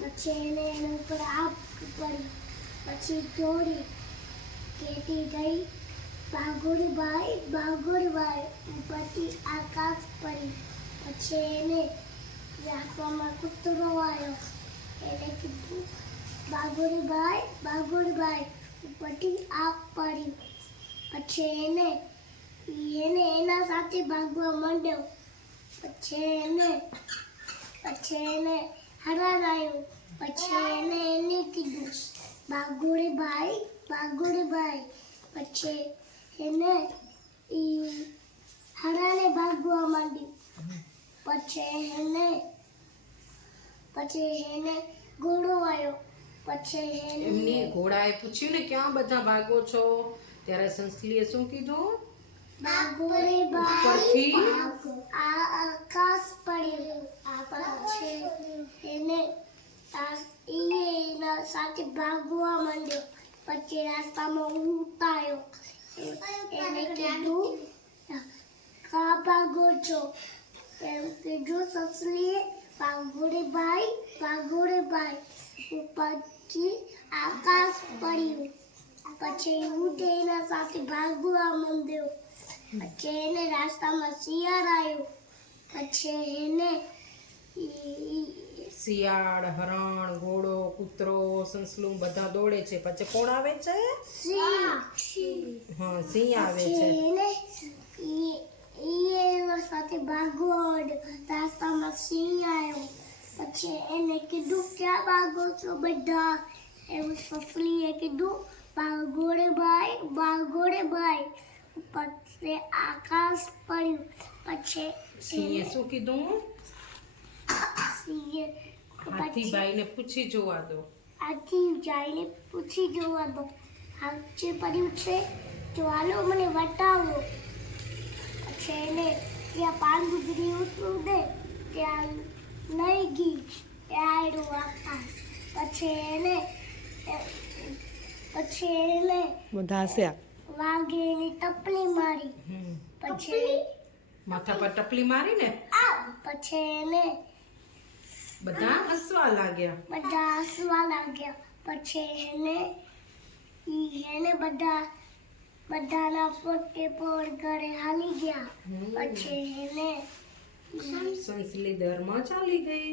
પછી એને એના ઉપર આગ પડી, પછી દોડી કેટી ગઈ ભાગોળભાઈ પછી આકાશ પડી, પછી એને રાખવામાં કૂતરો આવ્યો, એને કીધું ભાગોળભાઈ પછી આગ પડી, પછી એને એના સાથે ભાગવા માંડ્યો, પછી એને હરાવ્યો, પછી એને કીધું ભાગોળભાઈ પછી એને હરાને ભાગવા માંડ્યું, પછી એને ઘોડો આવ્યો, પછી એમની ઘોડાએ પૂછ્યું ને ક્યાં બધા ભાગો છો, ત્યારે સંસલીએ શું કીધું? ભાગોળભાઈ આકાશ પડ્યું, પછી એને એના સાથે ભાગવા માંડ્યો, પછી રાસ્તામાં ઊંટ આવ્યો, એને કીધું કા ભાગો છો, એમ કીધું સસલીએ ભાગોળભાઈ પછી આકાશ પડ્યું, પછી ઊંટ એના સાથે ભાગવા માંડ્યો, પછી એને રાસ્તામાં શિયાળ આવ્યો, પછી એને શિયાળ, હરણ, ઘોડો, કૂતરો, સસલું બધા દોડે છે, પછી કોણ આવે છે? સિંહ આવે છે. એના સાથે ભાગવા રાસ્તામાં સિંહ આવ્યો, પછી એને કીધું ક્યાં ભાગો છો બધા, એવું સસલીએ કીધું ભાગોળભાઈ પછી આકાશ પડ્યું, પછી સિંહે શું કીધું? હાથીભાઈને પૂછી જોવા દો. હાથીભાઈને પૂછી જોવા દો, હાચે પડ્યું છે તો હાલો મને બતાવો, પછી એને ત્યાં પાંદુગરી ઉતરું દે ત્યાં લઈ ગઈ આયડું આકાશ, પછી એને બધા હસ્યા, વાગે એની ટપલી મારી, પછી માથા પર ટપલી મારી ને પછી એને બધા હસવા લાગ્યા, પછી એને બધાના પોતે પર ઘરે હાલી ગયા, પછી એને સંસલી દરમાં ચાલી ગઈ.